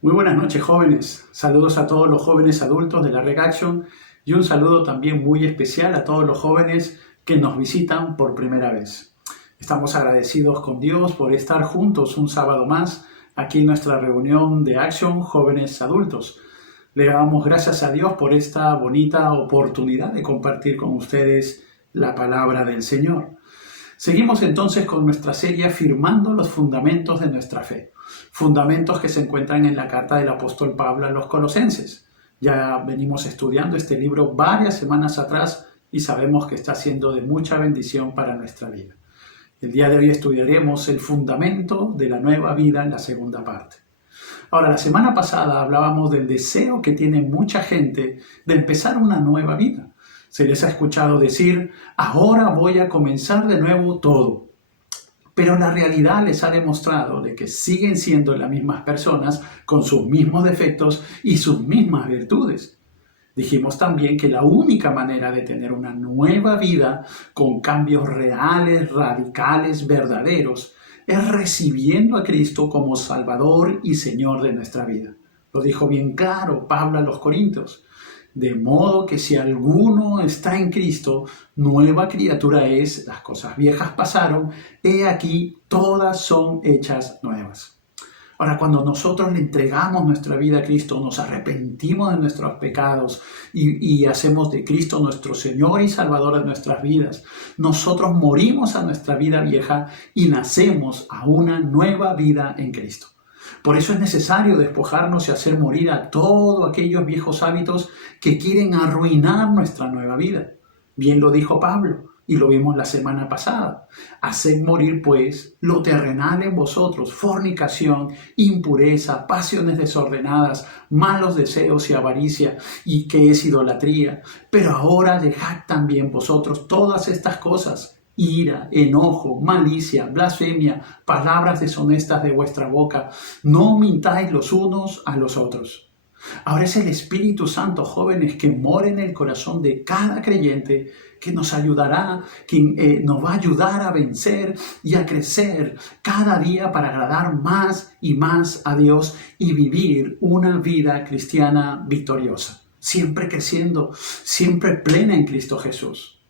Muy buenas noches, jóvenes. Saludos a todos los jóvenes adultos de la Reg Action y un saludo también muy especial a todos los jóvenes que nos visitan por primera vez. Estamos agradecidos con Dios por estar juntos un sábado más aquí en nuestra reunión de Action Jóvenes Adultos. Le damos gracias a Dios por esta bonita oportunidad de compartir con ustedes la palabra del Señor. Seguimos entonces con nuestra serie afirmando los fundamentos de nuestra fe. Fundamentos que se encuentran en la carta del apóstol Pablo a los Colosenses. Ya venimos estudiando este libro varias semanas atrás y sabemos que está siendo de mucha bendición para nuestra vida. El día de hoy estudiaremos el fundamento de la nueva vida en la segunda parte. Ahora, la semana pasada hablábamos del deseo que tiene mucha gente de empezar una nueva vida. Se les ha escuchado decir, ahora voy a comenzar de nuevo todo. Pero la realidad les ha demostrado de que siguen siendo las mismas personas con sus mismos defectos y sus mismas virtudes. Dijimos también que la única manera de tener una nueva vida con cambios reales, radicales, verdaderos, es recibiendo a Cristo como Salvador y Señor de nuestra vida. Lo dijo bien claro Pablo a los Corintios. De modo que si alguno está en Cristo, nueva criatura es, las cosas viejas pasaron, he aquí, todas son hechas nuevas. Ahora, cuando nosotros le entregamos nuestra vida a Cristo, nos arrepentimos de nuestros pecados y hacemos de Cristo nuestro Señor y Salvador de nuestras vidas, nosotros morimos a nuestra vida vieja y nacemos a una nueva vida en Cristo. Por eso es necesario despojarnos y hacer morir a todos aquellos viejos hábitos que quieren arruinar nuestra nueva vida. Bien lo dijo Pablo y lo vimos la semana pasada. Haced morir pues lo terrenal en vosotros, fornicación, impureza, pasiones desordenadas, malos deseos y avaricia, y que es idolatría. Pero ahora dejad también vosotros todas estas cosas: ira, enojo, malicia, blasfemia, palabras deshonestas de vuestra boca. No mintáis los unos a los otros. Ahora es el Espíritu Santo, jóvenes, que mora en el corazón de cada creyente, que nos ayudará, que nos va a ayudar a vencer y a crecer cada día para agradar más y más a Dios y vivir una vida cristiana victoriosa, siempre creciendo, siempre plena en Cristo Jesús.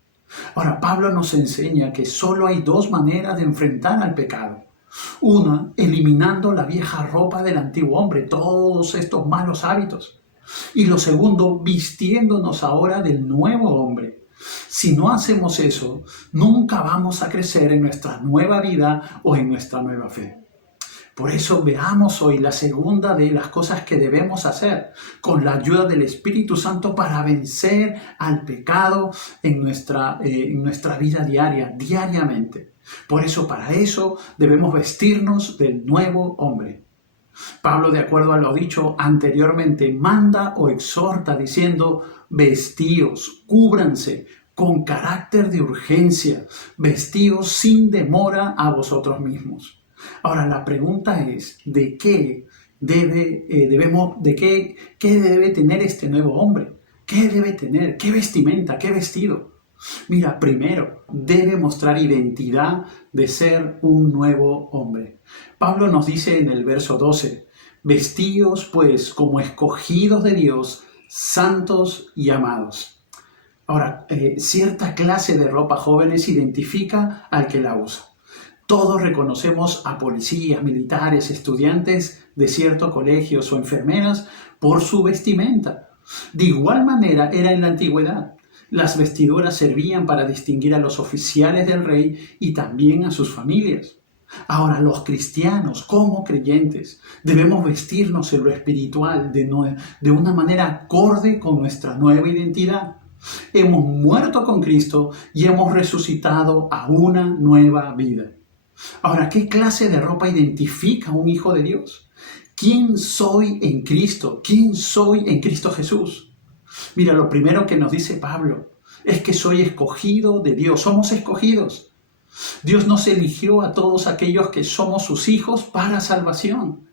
Ahora, Pablo nos enseña que solo hay dos maneras de enfrentar al pecado. Una, eliminando la vieja ropa del antiguo hombre, todos estos malos hábitos. Y lo segundo, vistiéndonos ahora del nuevo hombre. Si no hacemos eso, nunca vamos a crecer en nuestra nueva vida o en nuestra nueva fe. Por eso veamos hoy la segunda de las cosas que debemos hacer con la ayuda del Espíritu Santo para vencer al pecado en nuestra vida diariamente. Por eso, para eso debemos vestirnos del nuevo hombre. Pablo, de acuerdo a lo dicho anteriormente, manda o exhorta diciendo: vestíos, cúbranse con carácter de urgencia, vestíos sin demora a vosotros mismos. Ahora, la pregunta es, qué debe tener este nuevo hombre? ¿Qué debe tener? ¿Qué vestimenta? ¿Qué vestido? Mira, primero, debe mostrar identidad de ser un nuevo hombre. Pablo nos dice en el verso 12, vestíos pues como escogidos de Dios, santos y amados. Ahora, cierta clase de ropa, jóvenes, identifica al que la usa. Todos reconocemos a policías, militares, estudiantes de ciertos colegios o enfermeras por su vestimenta. De igual manera era en la antigüedad. Las vestiduras servían para distinguir a los oficiales del rey y también a sus familias. Ahora, los cristianos, como creyentes, debemos vestirnos en lo espiritual de una manera acorde con nuestra nueva identidad. Hemos muerto con Cristo y hemos resucitado a una nueva vida. Ahora, ¿qué clase de ropa identifica a un hijo de Dios? ¿Quién soy en Cristo? ¿Quién soy en Cristo Jesús? Mira, lo primero que nos dice Pablo es que soy escogido de Dios. Somos escogidos. Dios nos eligió a todos aquellos que somos sus hijos para salvación.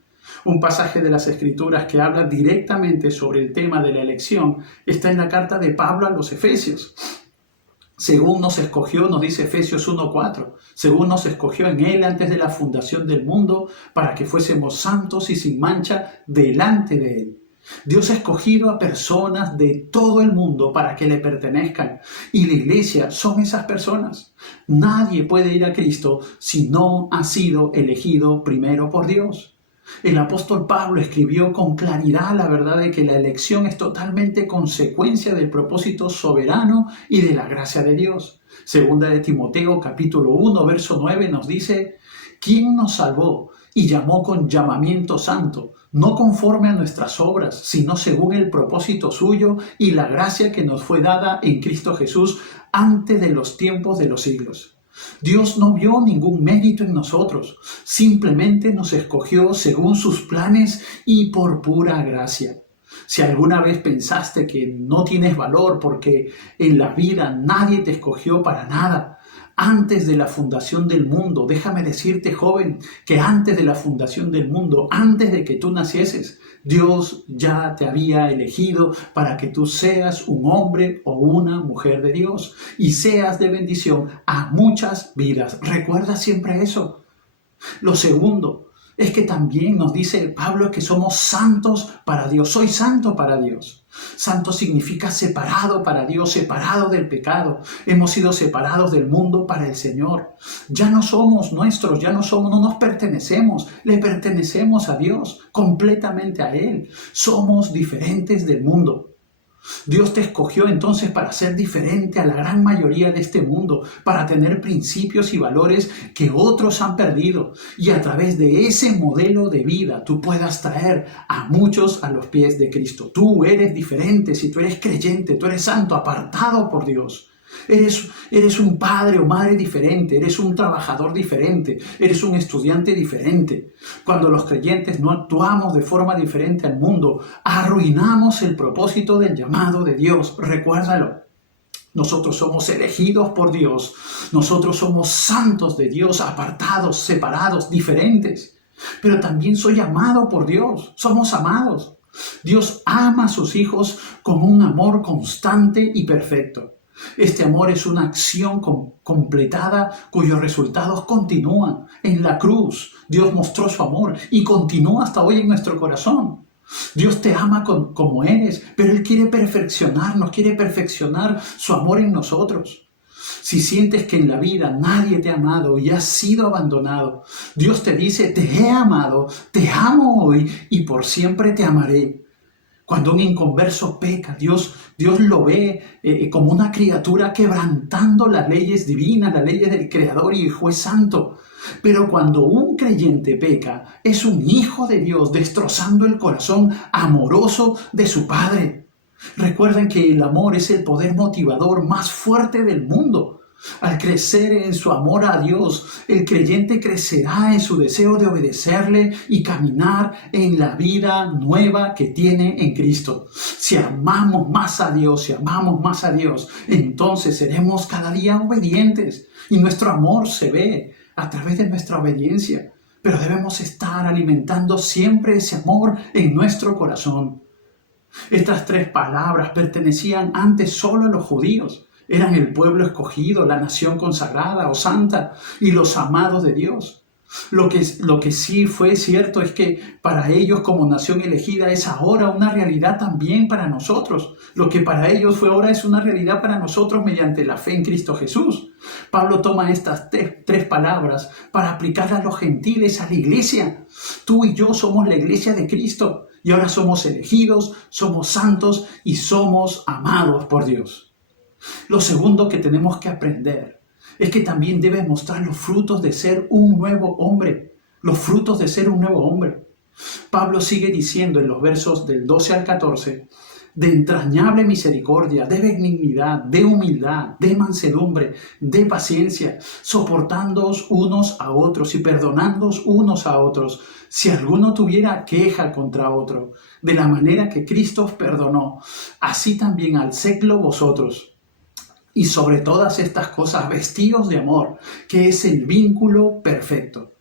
Un pasaje de las Escrituras que habla directamente sobre el tema de la elección está en la carta de Pablo a los Efesios. Según nos escogió, nos dice Efesios 1:4, según nos escogió en Él antes de la fundación del mundo, para que fuésemos santos y sin mancha delante de Él. Dios ha escogido a personas de todo el mundo para que le pertenezcan, y la iglesia son esas personas. Nadie puede ir a Cristo si no ha sido elegido primero por Dios. El apóstol Pablo escribió con claridad la verdad de que la elección es totalmente consecuencia del propósito soberano y de la gracia de Dios. Segunda de Timoteo capítulo 1 verso 9 nos dice: ¿quién nos salvó y llamó con llamamiento santo, no conforme a nuestras obras, sino según el propósito suyo y la gracia que nos fue dada en Cristo Jesús antes de los tiempos de los siglos? Dios no vio ningún mérito en nosotros, simplemente nos escogió según sus planes y por pura gracia. Si alguna vez pensaste que no tienes valor porque en la vida nadie te escogió para nada, antes de la fundación del mundo, déjame decirte, joven, que antes de la fundación del mundo, antes de que tú nacieses, Dios ya te había elegido para que tú seas un hombre o una mujer de Dios y seas de bendición a muchas vidas. Recuerda siempre eso. Lo segundo es que también nos dice Pablo que somos santos para Dios. Soy santo para Dios. Santo significa separado para Dios, separado del pecado. Hemos sido separados del mundo para el Señor. Ya no somos nuestros, no nos pertenecemos. Le pertenecemos a Dios, completamente a Él. Somos diferentes del mundo. Dios te escogió entonces para ser diferente a la gran mayoría de este mundo, para tener principios y valores que otros han perdido, y a través de ese modelo de vida tú puedas traer a muchos a los pies de Cristo. Tú eres diferente si tú eres creyente, tú eres santo, apartado por Dios. Eres un padre o madre diferente, eres un trabajador diferente, eres un estudiante diferente. Cuando los creyentes no actuamos de forma diferente al mundo, arruinamos el propósito del llamado de Dios. Recuérdalo. Nosotros somos elegidos por Dios, nosotros somos santos de Dios, apartados, separados, diferentes. Pero también soy amado por Dios, somos amados. Dios ama a sus hijos con un amor constante y perfecto. Este amor es una acción completada cuyos resultados continúan. En la cruz Dios mostró su amor y continúa hasta hoy en nuestro corazón. Dios te ama como eres, pero Él quiere perfeccionar su amor en nosotros. Si sientes que en la vida nadie te ha amado y has sido abandonado, Dios te dice: te he amado, te amo hoy y por siempre te amaré. Cuando un inconverso peca, Dios lo ve como una criatura quebrantando las leyes divinas, las leyes del Creador y el Juez Santo. Pero cuando un creyente peca, es un hijo de Dios destrozando el corazón amoroso de su Padre. Recuerden que el amor es el poder motivador más fuerte del mundo. Al crecer en su amor a Dios, el creyente crecerá en su deseo de obedecerle y caminar en la vida nueva que tiene en Cristo. Si amamos más a Dios, entonces seremos cada día obedientes y nuestro amor se ve a través de nuestra obediencia. Pero debemos estar alimentando siempre ese amor en nuestro corazón. Estas tres palabras pertenecían antes solo a los judíos. Eran el pueblo escogido, la nación consagrada o santa y los amados de Dios. Lo que sí fue cierto es que para ellos como nación elegida es ahora una realidad también para nosotros. Lo que para ellos fue ahora es una realidad para nosotros mediante la fe en Cristo Jesús. Pablo toma estas tres palabras para aplicarlas a los gentiles, a la iglesia. Tú y yo somos la iglesia de Cristo y ahora somos elegidos, somos santos y somos amados por Dios. Lo segundo que tenemos que aprender es que también debes mostrar los frutos de ser un nuevo hombre. Los frutos de ser un nuevo hombre. Pablo sigue diciendo en los versos del 12 al 14, de entrañable misericordia, de benignidad, de humildad, de mansedumbre, de paciencia, soportándoos unos a otros y perdonándoos unos a otros, si alguno tuviera queja contra otro, de la manera que Cristo os perdonó, así también hacedlo vosotros. Y sobre todas estas cosas, vestidos de amor, que es el vínculo perfecto.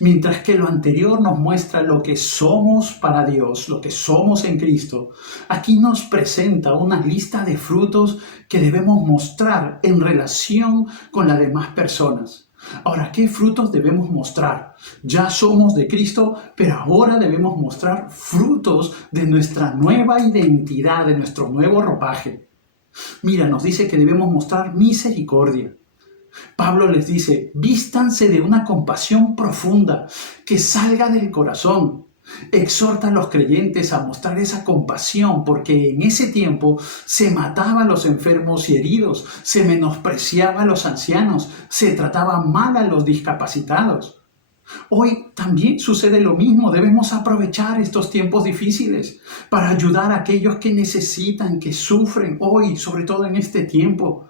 Mientras que lo anterior nos muestra lo que somos para Dios, lo que somos en Cristo, aquí nos presenta una lista de frutos que debemos mostrar en relación con las demás personas. Ahora, ¿qué frutos debemos mostrar? Ya somos de Cristo, pero ahora debemos mostrar frutos de nuestra nueva identidad, de nuestro nuevo ropaje. Mira, nos dice que debemos mostrar misericordia. Pablo les dice, vístanse de una compasión profunda que salga del corazón. Exhorta a los creyentes a mostrar esa compasión porque en ese tiempo se mataba a los enfermos y heridos, se menospreciaba a los ancianos, se trataba mal a los discapacitados. Hoy también sucede lo mismo, debemos aprovechar estos tiempos difíciles para ayudar a aquellos que necesitan, que sufren hoy, sobre todo en este tiempo.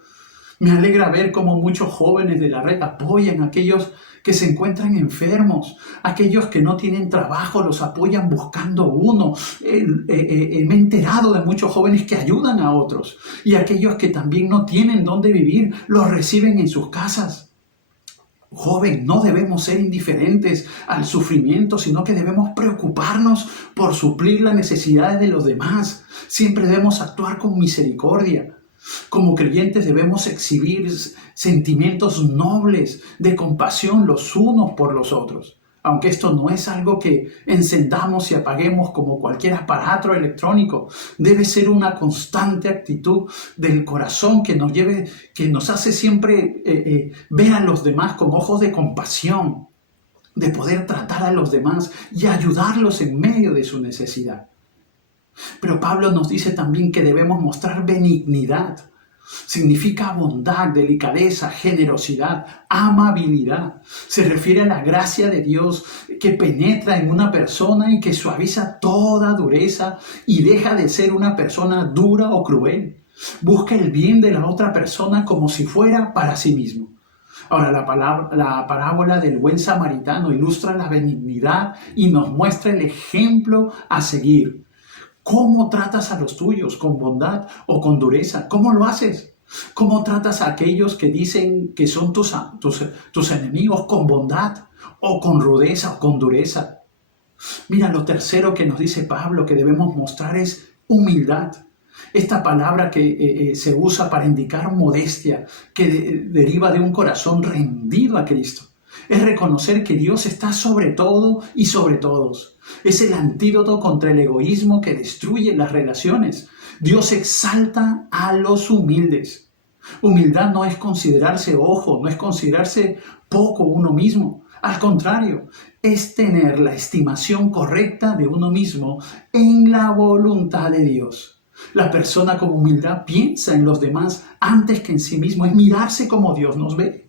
Me alegra ver cómo muchos jóvenes de la red apoyan a aquellos que se encuentran enfermos, aquellos que no tienen trabajo, los apoyan buscando uno. Me he enterado de muchos jóvenes que ayudan a otros y aquellos que también no tienen dónde vivir, los reciben en sus casas. Joven, no debemos ser indiferentes al sufrimiento, sino que debemos preocuparnos por suplir las necesidades de los demás. Siempre debemos actuar con misericordia. Como creyentes debemos exhibir sentimientos nobles de compasión los unos por los otros. Aunque esto no es algo que encendamos y apaguemos como cualquier aparato electrónico, debe ser una constante actitud del corazón que nos hace siempre ver a los demás con ojos de compasión, de poder tratar a los demás y ayudarlos en medio de su necesidad. Pero Pablo nos dice también que debemos mostrar benignidad. Significa bondad, delicadeza, generosidad, amabilidad. Se refiere a la gracia de Dios que penetra en una persona y que suaviza toda dureza y deja de ser una persona dura o cruel. Busca el bien de la otra persona como si fuera para sí mismo. Ahora, la parábola del buen samaritano ilustra la benignidad y nos muestra el ejemplo a seguir. ¿Cómo tratas a los tuyos? ¿Con bondad o con dureza? ¿Cómo lo haces? ¿Cómo tratas a aquellos que dicen que son tus enemigos? ¿Con bondad o con rudeza o con dureza? Mira, lo tercero que nos dice Pablo que debemos mostrar es humildad. Esta palabra que se usa para indicar modestia, que deriva de un corazón rendido a Cristo. Es reconocer que Dios está sobre todo y sobre todos. Es el antídoto contra el egoísmo que destruye las relaciones. Dios exalta a los humildes. Humildad no es considerarse no es considerarse poco uno mismo. Al contrario, es tener la estimación correcta de uno mismo en la voluntad de Dios. La persona con humildad piensa en los demás antes que en sí mismo. Es mirarse como Dios nos ve.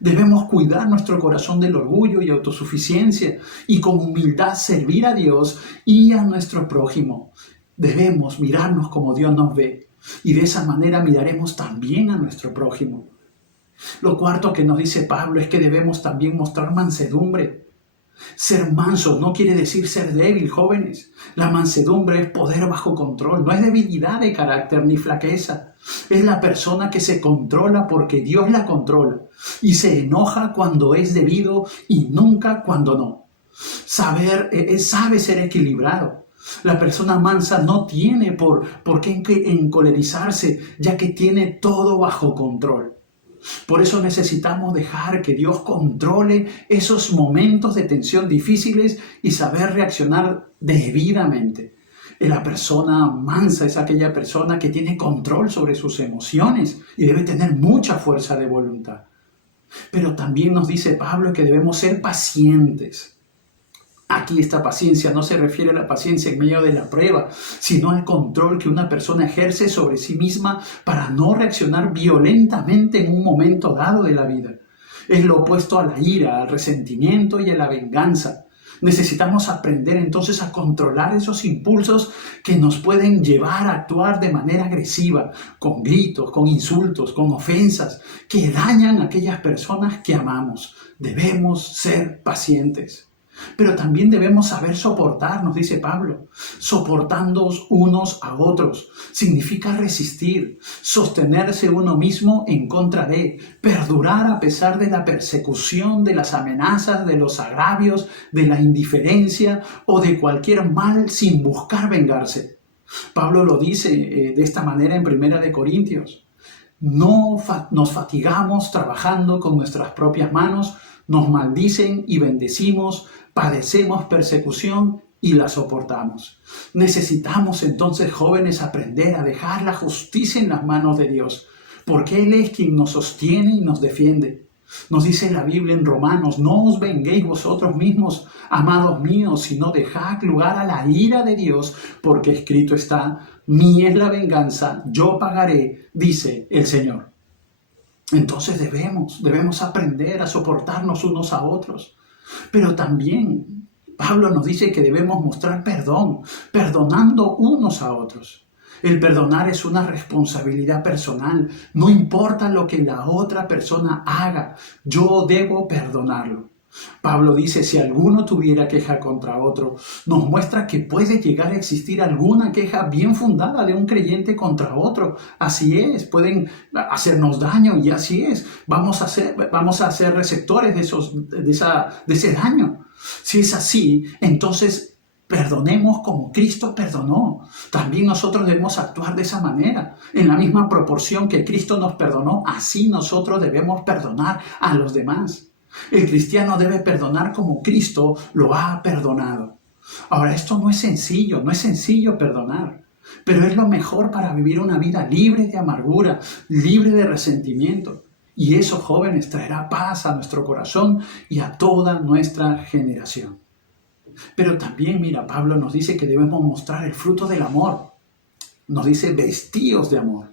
Debemos cuidar nuestro corazón del orgullo y autosuficiencia y con humildad servir a Dios y a nuestro prójimo. Debemos mirarnos como Dios nos ve y de esa manera miraremos también a nuestro prójimo. Lo cuarto que nos dice Pablo es que debemos también mostrar mansedumbre. Ser manso no quiere decir ser débil, jóvenes. La mansedumbre es poder bajo control, no es debilidad de carácter ni flaqueza. Es la persona que se controla porque Dios la controla y se enoja cuando es debido y nunca cuando no. Sabe ser equilibrado. La persona mansa no tiene por qué encolerizarse, ya que tiene todo bajo control. Por eso necesitamos dejar que Dios controle esos momentos de tensión difíciles y saber reaccionar debidamente. La persona mansa es aquella persona que tiene control sobre sus emociones y debe tener mucha fuerza de voluntad. Pero también nos dice Pablo que debemos ser pacientes. Aquí esta paciencia no se refiere a la paciencia en medio de la prueba, sino al control que una persona ejerce sobre sí misma para no reaccionar violentamente en un momento dado de la vida. Es lo opuesto a la ira, al resentimiento y a la venganza. Necesitamos aprender entonces a controlar esos impulsos que nos pueden llevar a actuar de manera agresiva, con gritos, con insultos, con ofensas, que dañan a aquellas personas que amamos. Debemos ser pacientes. Pero también debemos saber soportar, nos dice Pablo. Soportándoos unos a otros. Significa resistir, sostenerse uno mismo en contra de, perdurar a pesar de la persecución, de las amenazas, de los agravios, de la indiferencia o de cualquier mal sin buscar vengarse. Pablo lo dice de esta manera en 1 Corintios. No nos fatigamos trabajando con nuestras propias manos, nos maldicen y bendecimos, padecemos persecución y la soportamos. Necesitamos entonces, jóvenes, aprender a dejar la justicia en las manos de Dios, porque Él es quien nos sostiene y nos defiende. Nos dice la Biblia en Romanos: no os venguéis vosotros mismos, amados míos, sino dejad lugar a la ira de Dios, porque escrito está: mía es la venganza, yo pagaré, dice el Señor. Entonces debemos aprender a soportarnos unos a otros. Pero también Pablo nos dice que debemos mostrar perdón, perdonando unos a otros. El perdonar es una responsabilidad personal. No importa lo que la otra persona haga, yo debo perdonarlo. Pablo dice: si alguno tuviera queja contra otro, nos muestra que puede llegar a existir alguna queja bien fundada de un creyente contra otro. Así es, pueden hacernos daño y así es. Vamos a ser receptores de ese daño. Si es así, entonces perdonemos como Cristo perdonó. También nosotros debemos actuar de esa manera. En la misma proporción que Cristo nos perdonó, así nosotros debemos perdonar a los demás. El cristiano debe perdonar como Cristo lo ha perdonado. Ahora, esto no es sencillo perdonar, pero es lo mejor para vivir una vida libre de amargura, libre de resentimiento. Y eso, jóvenes, traerá paz a nuestro corazón y a toda nuestra generación. Pero también, mira, Pablo nos dice que debemos mostrar el fruto del amor. Nos dice: vestíos de amor.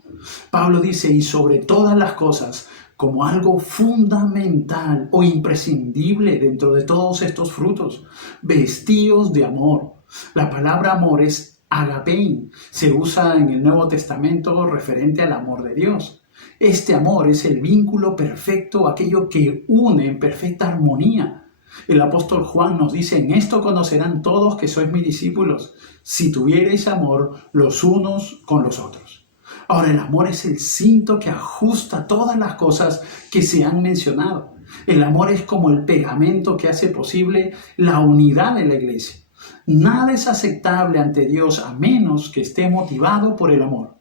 Pablo dice: y sobre todas las cosas, como algo fundamental o imprescindible dentro de todos estos frutos, vestíos de amor. La palabra amor es agapein, se usa en el Nuevo Testamento referente al amor de Dios. Este amor es el vínculo perfecto, aquello que une en perfecta armonía. El apóstol Juan nos dice: en esto conocerán todos que sois mis discípulos, si tuviereis amor los unos con los otros. Ahora, el amor es el cinto que ajusta todas las cosas que se han mencionado. El amor es como el pegamento que hace posible la unidad de la iglesia. Nada es aceptable ante Dios a menos que esté motivado por el amor.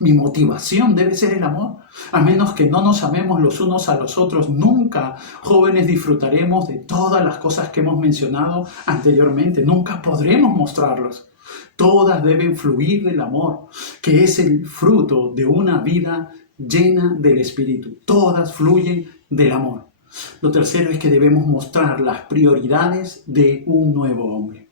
Mi motivación debe ser el amor. A menos que no nos amemos los unos a los otros, nunca, jóvenes, disfrutaremos de todas las cosas que hemos mencionado anteriormente. Nunca podremos mostrarlos. Todas deben fluir del amor, que es el fruto de una vida llena del Espíritu. Todas fluyen del amor. Lo tercero es que debemos mostrar las prioridades de un nuevo hombre.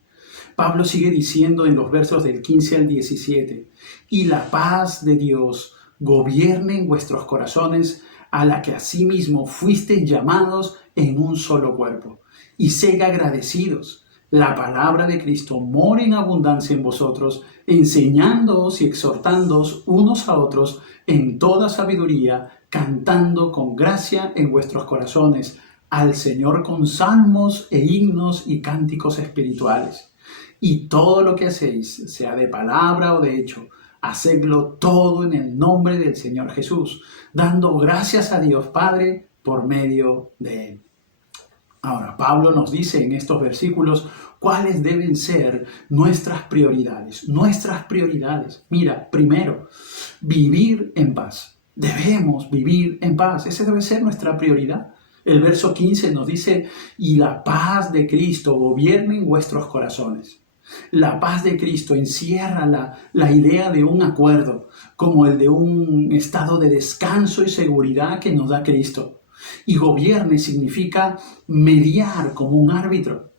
Pablo sigue diciendo en los versos del 15 al 17: y la paz de Dios gobierne en vuestros corazones, a la que asimismo fuisteis llamados en un solo cuerpo. Y sed agradecidos. La palabra de Cristo mora en abundancia en vosotros, enseñándoos y exhortándoos unos a otros en toda sabiduría, cantando con gracia en vuestros corazones al Señor con salmos e himnos y cánticos espirituales. Y todo lo que hacéis, sea de palabra o de hecho, hacedlo todo en el nombre del Señor Jesús, dando gracias a Dios Padre por medio de Él. Ahora, Pablo nos dice en estos versículos cuáles deben ser nuestras prioridades. Nuestras prioridades. Mira, primero, vivir en paz. Debemos vivir en paz. Esa debe ser nuestra prioridad. El verso 15 nos dice: y la paz de Cristo gobierne en vuestros corazones. La paz de Cristo encierra la idea de un acuerdo, como el de un estado de descanso y seguridad que nos da Cristo. Y gobierne significa mediar como un árbitro.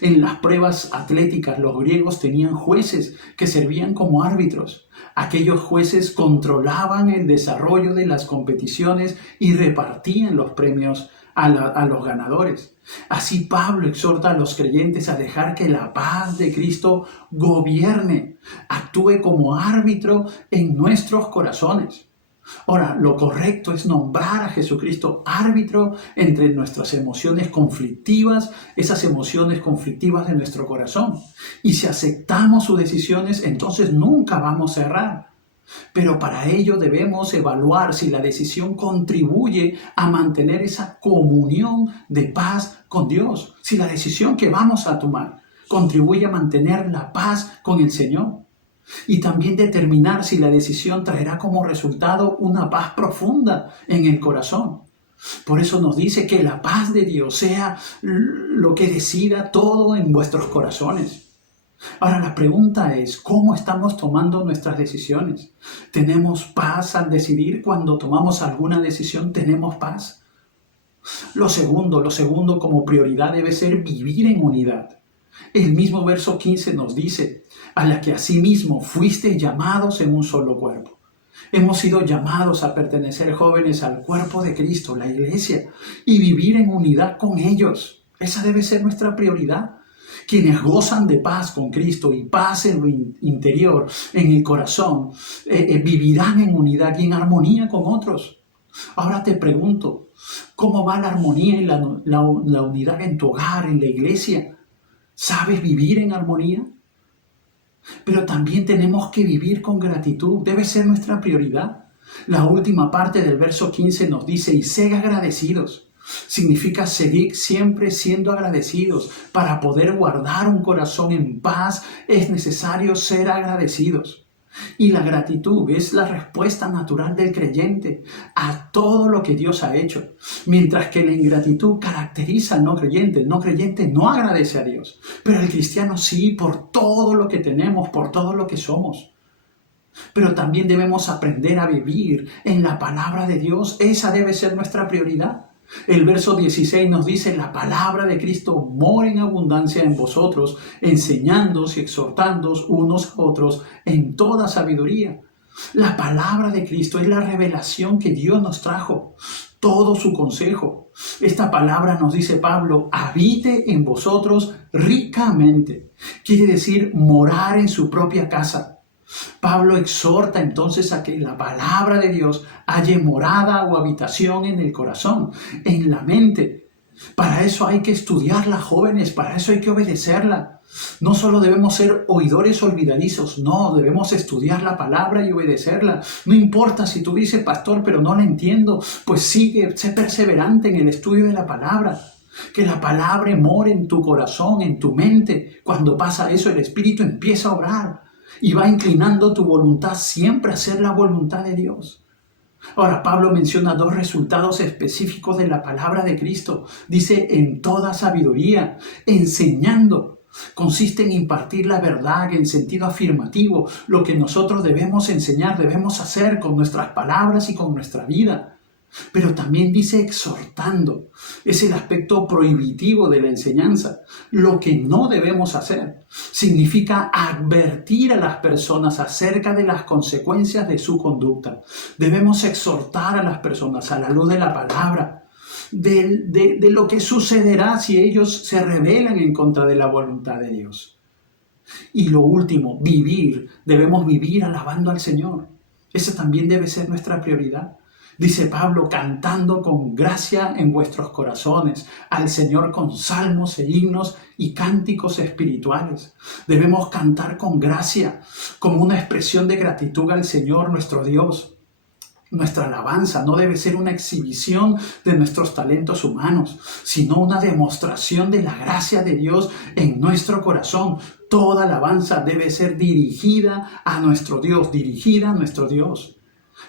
En las pruebas atléticas los griegos tenían jueces que servían como árbitros. Aquellos jueces controlaban el desarrollo de las competiciones y repartían los premios a los ganadores. Así Pablo exhorta a los creyentes a dejar que la paz de Cristo gobierne, actúe como árbitro en nuestros corazones. Ahora, lo correcto es nombrar a Jesucristo árbitro entre nuestras emociones conflictivas, esas emociones conflictivas de nuestro corazón. Y si aceptamos sus decisiones, entonces nunca vamos a errar. Pero para ello debemos evaluar si la decisión contribuye a mantener esa comunión de paz con Dios. Si la decisión que vamos a tomar contribuye a mantener la paz con el Señor. Y también determinar si la decisión traerá como resultado una paz profunda en el corazón. Por eso nos dice que la paz de Dios sea lo que decida todo en vuestros corazones. Ahora la pregunta es, ¿cómo estamos tomando nuestras decisiones? ¿Tenemos paz al decidir? Cuando tomamos alguna decisión, ¿tenemos paz? Lo segundo como prioridad debe ser vivir en unidad. El mismo verso 15 nos dice, a la que asimismo fuisteis llamados en un solo cuerpo. Hemos sido llamados a pertenecer jóvenes al cuerpo de Cristo, la iglesia, y vivir en unidad con ellos. Esa debe ser nuestra prioridad. Quienes gozan de paz con Cristo y paz en lo interior, en el corazón, vivirán en unidad y en armonía con otros. Ahora te pregunto, ¿cómo va la armonía y la unidad en tu hogar, en la iglesia? ¿Sabes vivir en armonía? Pero también tenemos que vivir con gratitud, debe ser nuestra prioridad. La última parte del verso 15 nos dice, y sed agradecidos. Significa seguir siempre siendo agradecidos. Para poder guardar un corazón en paz es necesario ser agradecidos. Y la gratitud es la respuesta natural del creyente a todo lo que Dios ha hecho. Mientras que la ingratitud caracteriza al no creyente. El no creyente no agradece a Dios. Pero el cristiano sí, por todo lo que tenemos, por todo lo que somos. Pero también debemos aprender a vivir en la palabra de Dios. Esa debe ser nuestra prioridad. El verso 16 nos dice, la palabra de Cristo mora en abundancia en vosotros, enseñándoos y exhortándoos unos a otros en toda sabiduría. La palabra de Cristo es la revelación que Dios nos trajo, todo su consejo. Esta palabra, nos dice Pablo, habite en vosotros ricamente. Quiere decir morar en su propia casa. Pablo exhorta entonces a que la palabra de Dios halle morada o habitación en el corazón, en la mente. Para eso hay que estudiarla, jóvenes, para eso hay que obedecerla. No solo debemos ser oidores olvidadizos, no, debemos estudiar la palabra y obedecerla. No importa si tú dices, pastor, pero no la entiendo, pues sigue, sé perseverante en el estudio de la palabra. Que la palabra more en tu corazón, en tu mente. Cuando pasa eso, el Espíritu empieza a obrar. Y va inclinando tu voluntad siempre a hacer la voluntad de Dios. Ahora, Pablo menciona dos resultados específicos de la palabra de Cristo. Dice, en toda sabiduría, enseñando. Consiste en impartir la verdad en sentido afirmativo. Lo que nosotros debemos enseñar, debemos hacer con nuestras palabras y con nuestra vida. Pero también dice exhortando. Es el aspecto prohibitivo de la enseñanza. Lo que no debemos hacer significa advertir a las personas acerca de las consecuencias de su conducta. Debemos exhortar a las personas a la luz de la palabra, de lo que sucederá si ellos se rebelan en contra de la voluntad de Dios. Y lo último, vivir. Debemos vivir alabando al Señor. Esa también debe ser nuestra prioridad. Dice Pablo, cantando con gracia en vuestros corazones al Señor con salmos e himnos y cánticos espirituales. Debemos cantar con gracia, como una expresión de gratitud al Señor nuestro Dios. Nuestra alabanza no debe ser una exhibición de nuestros talentos humanos, sino una demostración de la gracia de Dios en nuestro corazón. Toda alabanza debe ser dirigida a nuestro Dios, dirigida a nuestro Dios.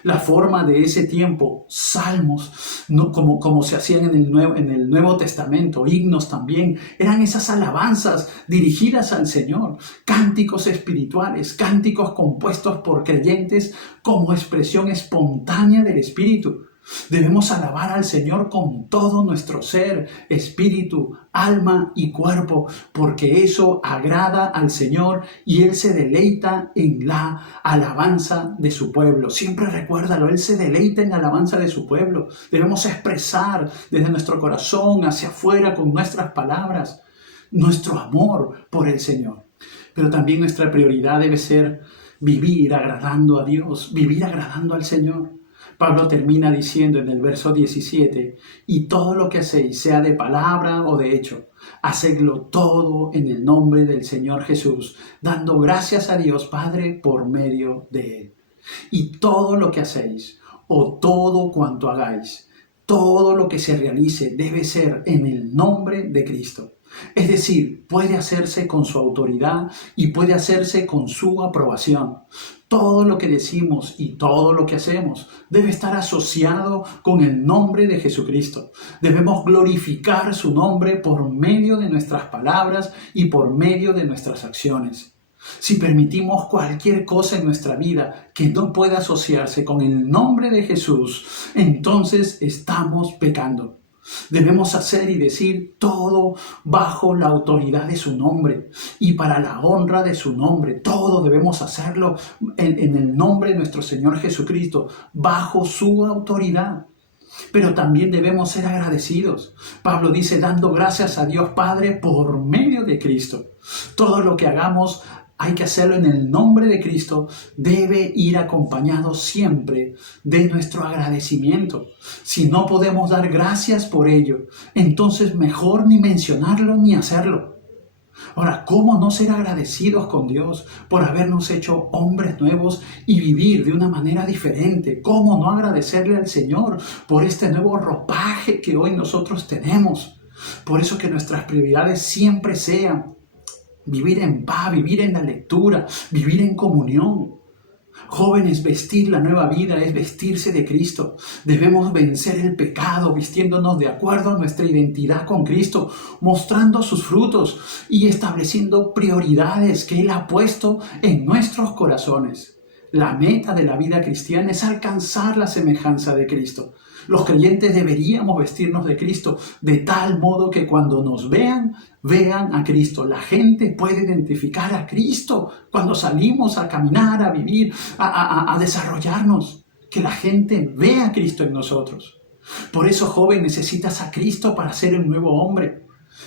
La forma de ese tiempo, salmos, no, como se hacían en el Nuevo Testamento, himnos también, eran esas alabanzas dirigidas al Señor, cánticos espirituales, cánticos compuestos por creyentes como expresión espontánea del Espíritu. Debemos alabar al Señor con todo nuestro ser, espíritu, alma y cuerpo, porque eso agrada al Señor y Él se deleita en la alabanza de su pueblo. Siempre recuérdalo, Él se deleita en la alabanza de su pueblo. Debemos expresar desde nuestro corazón hacia afuera con nuestras palabras nuestro amor por el Señor. Pero también nuestra prioridad debe ser vivir agradando a Dios, vivir agradando al Señor. Pablo termina diciendo en el verso 17, y todo lo que hacéis, sea de palabra o de hecho, hacedlo todo en el nombre del Señor Jesús, dando gracias a Dios Padre por medio de Él. Y todo lo que hacéis, o todo cuanto hagáis, todo lo que se realice debe ser en el nombre de Cristo. Es decir, puede hacerse con su autoridad y puede hacerse con su aprobación. Todo lo que decimos y todo lo que hacemos debe estar asociado con el nombre de Jesucristo. Debemos glorificar su nombre por medio de nuestras palabras y por medio de nuestras acciones. Si permitimos cualquier cosa en nuestra vida que no pueda asociarse con el nombre de Jesús, entonces estamos pecando. Debemos hacer y decir todo bajo la autoridad de su nombre y para la honra de su nombre. Todo debemos hacerlo en el nombre de nuestro Señor Jesucristo, bajo su autoridad. Pero también debemos ser agradecidos. Pablo dice, dando gracias a Dios Padre por medio de Cristo. Todo lo que hagamos hay que hacerlo en el nombre de Cristo, debe ir acompañado siempre de nuestro agradecimiento. Si no podemos dar gracias por ello, entonces mejor ni mencionarlo ni hacerlo. Ahora, ¿cómo no ser agradecidos con Dios por habernos hecho hombres nuevos y vivir de una manera diferente? ¿Cómo no agradecerle al Señor por este nuevo ropaje que hoy nosotros tenemos? Por eso que nuestras prioridades siempre sean vivir en paz, vivir en la lectura, vivir en comunión. Jóvenes, vestir la nueva vida es vestirse de Cristo. Debemos vencer el pecado vistiéndonos de acuerdo a nuestra identidad con Cristo, mostrando sus frutos y estableciendo prioridades que Él ha puesto en nuestros corazones. La meta de la vida cristiana es alcanzar la semejanza de Cristo. Los creyentes deberíamos vestirnos de Cristo de tal modo que cuando nos vean a Cristo. La gente puede identificar a Cristo cuando salimos a caminar, a vivir, a desarrollarnos. Que la gente vea a Cristo en nosotros. Por eso, joven, necesitas a Cristo para ser un nuevo hombre.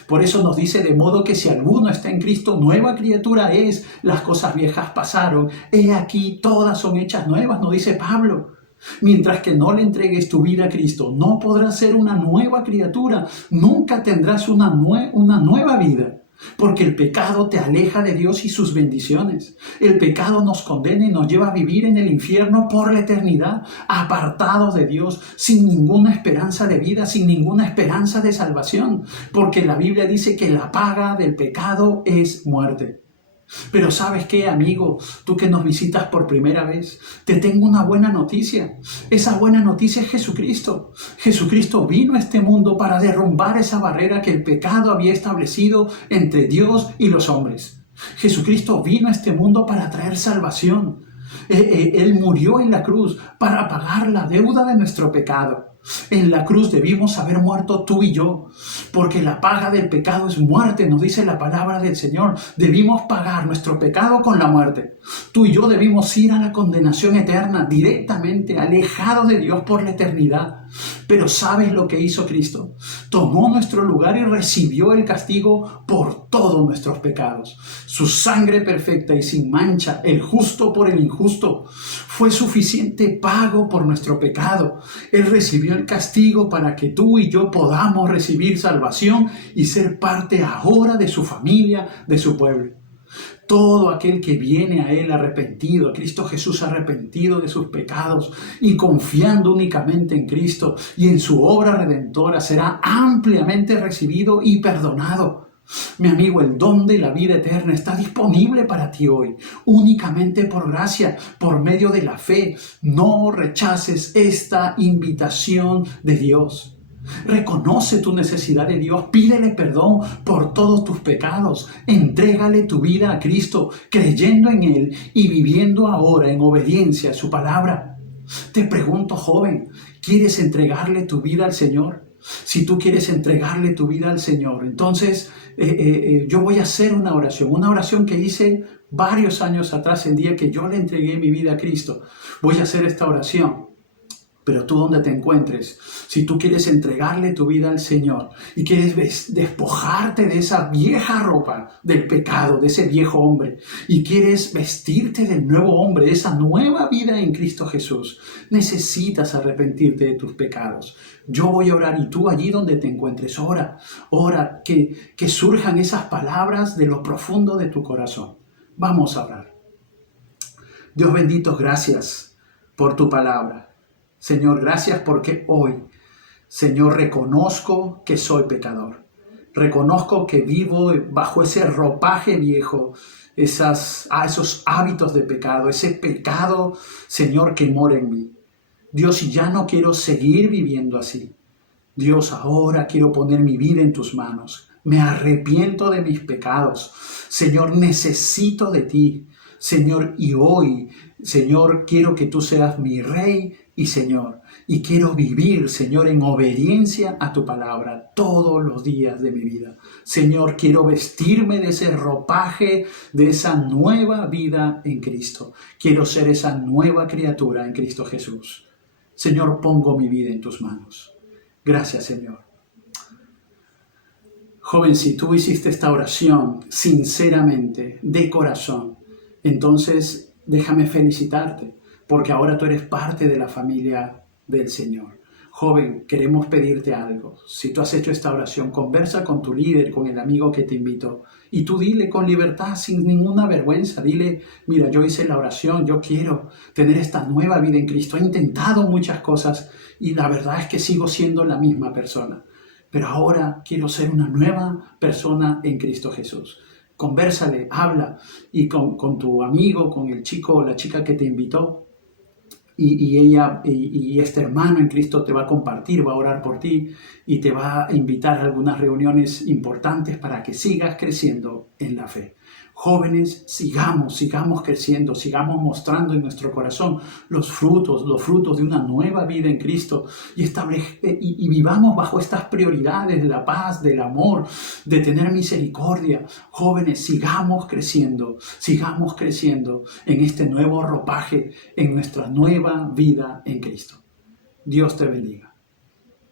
Por eso nos dice, de modo que si alguno está en Cristo, nueva criatura es. Las cosas viejas pasaron. He aquí, todas son hechas nuevas, nos dice Pablo. Mientras que no le entregues tu vida a Cristo, no podrás ser una nueva criatura, nunca tendrás una nueva vida, porque el pecado te aleja de Dios y sus bendiciones. El pecado nos condena y nos lleva a vivir en el infierno por la eternidad, apartados de Dios, sin ninguna esperanza de vida, sin ninguna esperanza de salvación, porque la Biblia dice que la paga del pecado es muerte. Pero ¿sabes qué, amigo? Tú que nos visitas por primera vez, te tengo una buena noticia. Esa buena noticia es Jesucristo. Jesucristo vino a este mundo para derrumbar esa barrera que el pecado había establecido entre Dios y los hombres. Jesucristo vino a este mundo para traer salvación. Él murió en la cruz para pagar la deuda de nuestro pecado. En la cruz debimos haber muerto tú y yo, porque la paga del pecado es muerte, nos dice la palabra del Señor. Debimos pagar nuestro pecado con la muerte. Tú y yo debimos ir a la condenación eterna, directamente, alejados de Dios por la eternidad. Pero ¿sabes lo que hizo Cristo? Tomó nuestro lugar y recibió el castigo por todos nuestros pecados. Su sangre perfecta y sin mancha, el justo por el injusto, fue suficiente pago por nuestro pecado. Él recibió el castigo para que tú y yo podamos recibir salvación y ser parte ahora de su familia, de su pueblo. Todo aquel que viene a Él arrepentido, a Cristo Jesús arrepentido de sus pecados y confiando únicamente en Cristo y en su obra redentora, será ampliamente recibido y perdonado. Mi amigo, el don de la vida eterna está disponible para ti hoy, únicamente por gracia, por medio de la fe. No rechaces esta invitación de Dios. Reconoce tu necesidad de Dios, pídele perdón por todos tus pecados, entrégale tu vida a Cristo, creyendo en Él y viviendo ahora en obediencia a su palabra. Te pregunto, joven, ¿quieres entregarle tu vida al Señor? Si tú quieres entregarle tu vida al Señor, entonces yo voy a hacer una oración que hice varios años atrás, el día que yo le entregué mi vida a Cristo. Voy a hacer esta oración. Pero tú donde te encuentres, si tú quieres entregarle tu vida al Señor y quieres despojarte de esa vieja ropa del pecado, de ese viejo hombre, y quieres vestirte del nuevo hombre, de esa nueva vida en Cristo Jesús, necesitas arrepentirte de tus pecados. Yo voy a orar y tú allí donde te encuentres, ora que surjan esas palabras de lo profundo de tu corazón. Vamos a orar. Dios bendito, gracias por tu palabra. Señor, gracias porque hoy, Señor, reconozco que soy pecador. Reconozco que vivo bajo ese ropaje viejo, esos hábitos de pecado, ese pecado, Señor, que mora en mí. Dios, y ya no quiero seguir viviendo así. Dios, ahora quiero poner mi vida en tus manos. Me arrepiento de mis pecados. Señor, necesito de ti. Señor, y hoy, Señor, quiero que tú seas mi Rey y Señor. Y quiero vivir, Señor, en obediencia a tu palabra todos los días de mi vida. Señor, quiero vestirme de ese ropaje, de esa nueva vida en Cristo. Quiero ser esa nueva criatura en Cristo Jesús. Señor, pongo mi vida en tus manos. Gracias, Señor. Joven, si tú hiciste esta oración sinceramente, de corazón, entonces déjame felicitarte, porque ahora tú eres parte de la familia del Señor. Joven, queremos pedirte algo. Si tú has hecho esta oración, conversa con tu líder, con el amigo que te invitó, y tú dile con libertad, sin ninguna vergüenza, dile, mira, yo hice la oración, yo quiero tener esta nueva vida en Cristo. He intentado muchas cosas y la verdad es que sigo siendo la misma persona, pero ahora quiero ser una nueva persona en Cristo Jesús. Convérsale, habla, y con tu amigo, con el chico o la chica que te invitó, y este hermano en Cristo te va a compartir, va a orar por ti y te va a invitar a algunas reuniones importantes para que sigas creciendo en la fe. Jóvenes, sigamos creciendo, sigamos mostrando en nuestro corazón los frutos de una nueva vida en Cristo y vivamos bajo estas prioridades de la paz, del amor, de tener misericordia. Jóvenes, sigamos creciendo en este nuevo ropaje, en nuestra nueva vida en Cristo. Dios te bendiga.